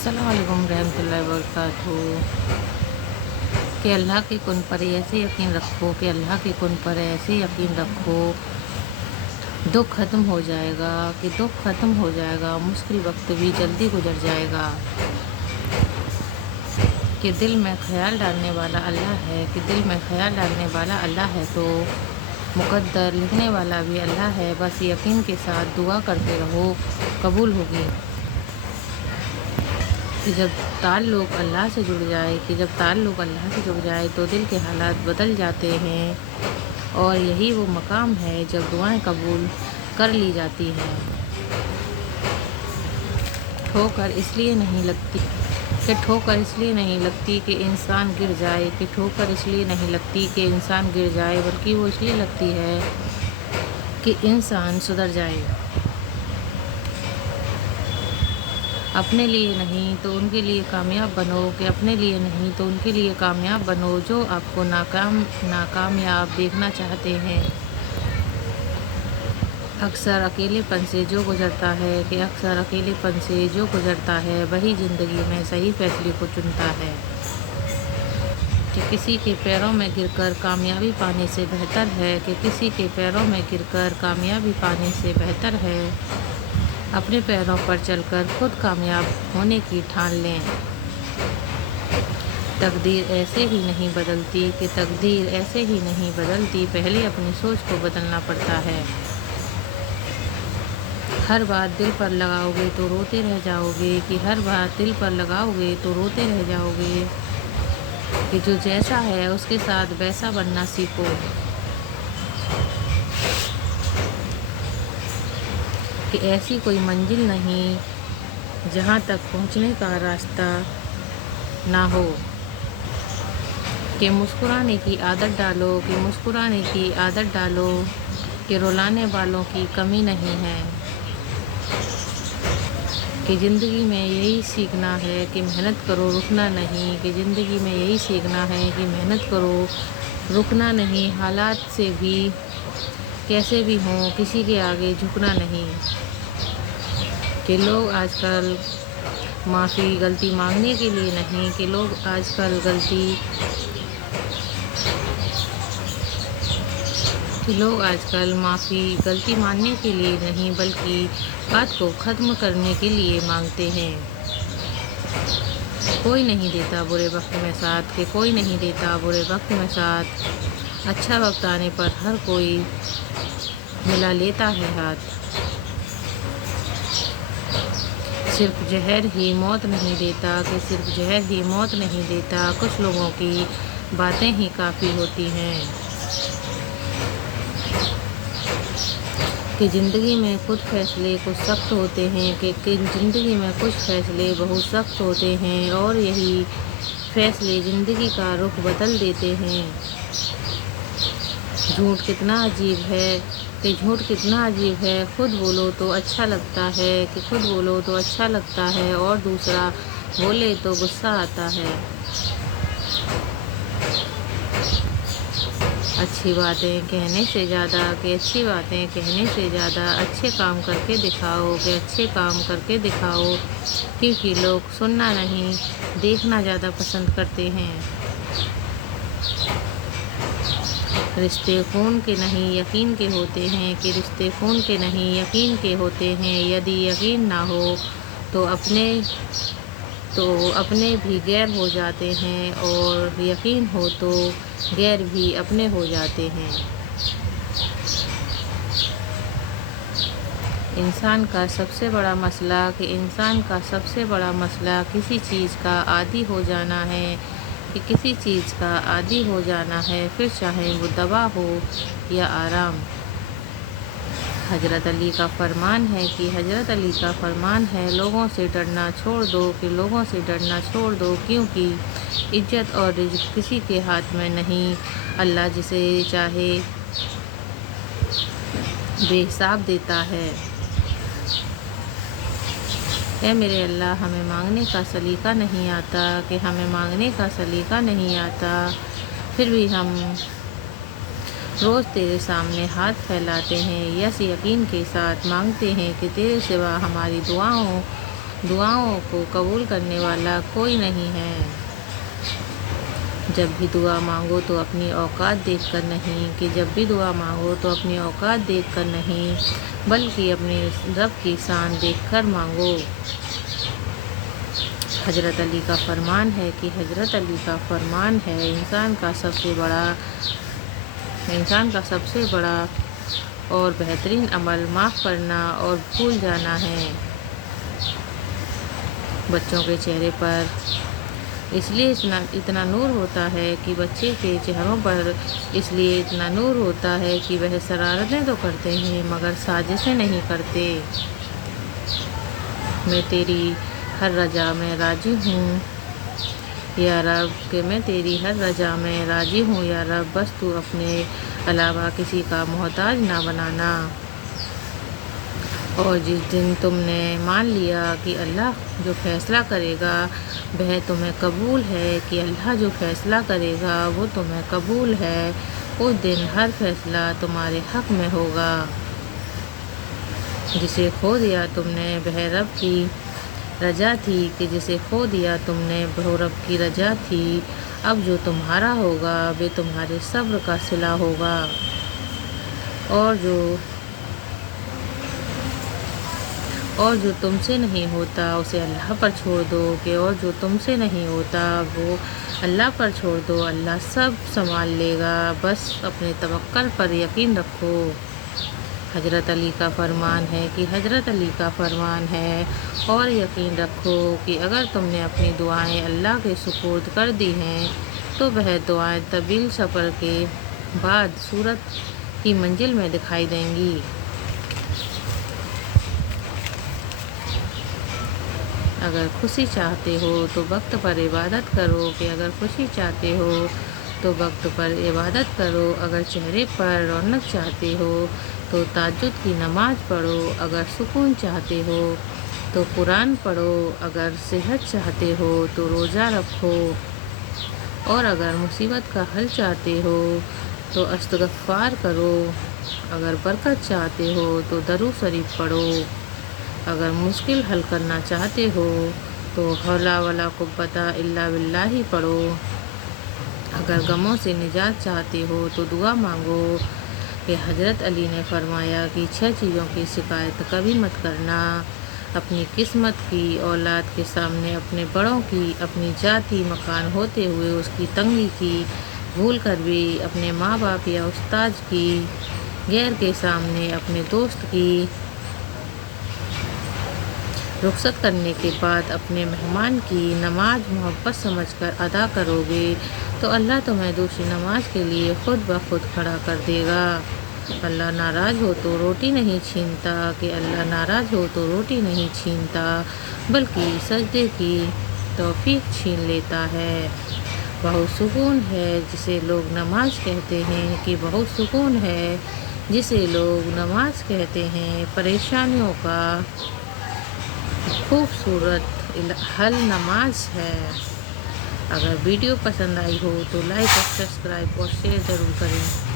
अस्सलाम वालेकुम रहमतुल्लाहि वबरकातुहू। कि अल्लाह के कुन पर ऐसे यकीन रखो कि अल्लाह के कुन पर ऐसे यकीन रखो, दुख ख़त्म हो जाएगा, कि दुख ख़त्म हो जाएगा, मुश्किल वक्त भी जल्दी गुजर जाएगा। कि दिल में ख्याल डालने वाला अल्लाह है, कि दिल में ख्याल डालने वाला अल्लाह है, तो मुक़द्दर लिखने वाला भी अल्लाह है। बस यकीन के साथ दुआ करते रहो, कबूल होगी। कि जब ताल्लुक़ अल्लाह से जुड़ जाए तो दिल के हालात बदल जाते हैं, और यही वो मकाम है जब दुआएं कबूल कर ली जाती हैं। ठोकर इसलिए नहीं लगती कि इंसान गिर जाए, कि ठोकर इसलिए नहीं लगती कि इंसान गिर जाए, बल्कि वो इसलिए लगती है कि इंसान सुधर जाए। अपने लिए नहीं तो उनके लिए कामयाब बनो, कि अपने लिए नहीं तो उनके लिए कामयाब बनो जो आपको नाकामयाब देखना चाहते हैं। अक्सर अकेलेपन से जो गुजरता है वही ज़िंदगी में सही फैसले को चुनता है। कि किसी के पैरों में गिरकर कामयाबी पाने से बेहतर है अपने पैरों पर चलकर खुद कामयाब होने की ठान लें। तकदीर ऐसे ही नहीं बदलती, पहले अपनी सोच को बदलना पड़ता है। हर बात दिल पर लगाओगे तो रोते रह जाओगे, कि जो जैसा है उसके साथ वैसा बनना सीखो। कि ऐसी कोई मंजिल नहीं जहाँ तक पहुँचने का रास्ता ना हो। कि मुस्कुराने की आदत डालो, कि रुलाने वालों की कमी नहीं है। कि ज़िंदगी में यही सीखना है कि मेहनत करो, रुकना नहीं। हालात से भी कैसे भी हों, किसी के आगे झुकना नहीं। कि लोग आजकल माफ़ी गलती मांगने के लिए नहीं, गलती मानने के लिए नहीं, बल्कि बात को ख़त्म करने के लिए मांगते हैं। कोई नहीं देता बुरे वक्त में साथ, अच्छा वक्त आने पर हर कोई मिला लेता है हाथ। सिर्फ जहर ही मौत नहीं देता, कुछ लोगों की बातें ही काफ़ी होती हैं। कि ज़िंदगी में कुछ फैसले बहुत सख्त होते हैं, और यही फैसले ज़िंदगी का रुख बदल देते हैं। झूठ कितना अजीब है, खुद बोलो तो अच्छा लगता है, और दूसरा बोले तो गुस्सा आता है। अच्छी बातें कहने से ज़्यादा अच्छे काम करके दिखाओ, क्योंकि लोग सुनना नहीं देखना ज़्यादा पसंद करते हैं। रिश्ते खून के नहीं यकीन के होते हैं, यदि यकीन ना हो तो अपने भी गैर हो जाते हैं, और यकीन हो तो गैर भी अपने हो जाते हैं। इंसान का सबसे बड़ा मसला किसी चीज़ का आदी हो जाना है, फिर चाहे वो दवा हो या आराम। हज़रत अली का फरमान है लोगों से डरना छोड़ दो, क्योंकि इज्जत और रिज़्क़ किसी के हाथ में नहीं, अल्लाह जिसे चाहे बेहिसाब देता है। ऐ मेरे अल्लाह, हमें मांगने का सलीका नहीं आता, फिर भी हम रोज़ तेरे सामने हाथ फैलाते हैं, यकीन के साथ मांगते हैं कि तेरे सिवा हमारी दुआओं دعاؤں کو قبول کرنے والا کوئی نہیں ہے۔ جب بھی دعا مانگو تو اپنی اوقات دیکھ کر نہیں، کہ جب بھی دعا مانگو تو اپنی اوقات دیکھ کر نہیں، بلکہ اپنے رب کی شان دیکھ کر مانگو۔ حضرت علی کا فرمان ہے انسان کا سب سے بڑا اور بہترین عمل معاف کرنا اور بھول جانا ہے۔ بچوں کے چہرے پر اس لیے اتنا نور ہوتا ہے کہ بچے کے چہروں پر اس لیے اتنا نور ہوتا ہے کہ وہ شرارتیں تو کرتے ہیں مگر سازشیں نہیں کرتے۔ میں تیری ہر رجا میں راضی ہوں یا رب، کہ میں تیری ہر رجا میں راضی ہوں یا رب، بس تو اپنے علاوہ کسی کا محتاج نہ بنانا۔ اور جس دن تم نے مان لیا کہ اللہ جو فیصلہ کرے گا وہ تمہیں قبول ہے، کہ اللہ جو فیصلہ کرے گا وہ تمہیں قبول ہے، اس دن ہر فیصلہ تمہارے حق میں ہوگا۔ جسے کھو دیا تم نے وہ رب کی رجا تھی، کہ جسے کھو دیا تم نے وہ رب کی رجا تھی، اب جو تمہارا ہوگا وہ تمہارے صبر کا صلہ ہوگا۔ اور جو تم سے نہیں ہوتا اسے اللہ پر چھوڑ دو، کہ اور جو تم سے نہیں ہوتا وہ اللہ پر چھوڑ دو، اللہ سب سنبھال لے گا، بس اپنے توکل پر یقین رکھو۔ حضرت علی کا فرمان ہے اور یقین رکھو کہ اگر تم نے اپنی دعائیں اللہ کے سپرد کر دی ہیں تو وہ دعائیں طویل سفر کے بعد صورت کی منزل میں دکھائی دیں گی۔ اگر خوشی چاہتے ہو تو وقت پر عبادت کرو، کہ اگر خوشی چاہتے ہو تو وقت پر عبادت کرو، اگر چہرے پر رونق چاہتے ہو تو تہجد کی نماز پڑھو، اگر سکون چاہتے ہو تو قرآن پڑھو، اگر صحت چاہتے ہو تو روزہ رکھو، اور اگر مصیبت کا حل چاہتے ہو تو استغفار کرو، اگر برکت چاہتے ہو تو درود شریف پڑھو، اگر مشکل حل کرنا چاہتے ہو تو حول ولا قوت الا باللہ پڑھو، اگر غموں سے نجات چاہتے ہو تو دعا مانگو، کہ حضرت علی نے فرمایا کہ 6 چیزوں کی شکایت کبھی مت کرنا: اپنی قسمت کی، اولاد کے سامنے اپنے بڑوں کی، اپنی ذاتی مکان ہوتے ہوئے اس کی تنگی کی، بھول کر بھی اپنے ماں باپ یا استاد کی، غیر کے سامنے اپنے دوست کی، رخصت کرنے کے بعد اپنے مہمان کی۔ نماز محبت سمجھ کر ادا کرو گے تو اللہ تمہیں دوسری نماز کے لیے خود بخود کھڑا کر دے گا۔ اللہ ناراض ہو تو روٹی نہیں چھینتا، کہ اللہ ناراض ہو تو روٹی نہیں چھینتا بلکہ سجدے کی توفیق چھین لیتا ہے۔ بہت سکون ہے جسے لوگ نماز کہتے ہیں، کہ بہت سکون ہے جسے لوگ نماز کہتے ہیں۔ پریشانیوں کا خوبصورت حل نماز ہے۔ اگر ویڈیو پسند آئی ہو تو لائک اور سبسکرائب اور شیئر ضرور کریں۔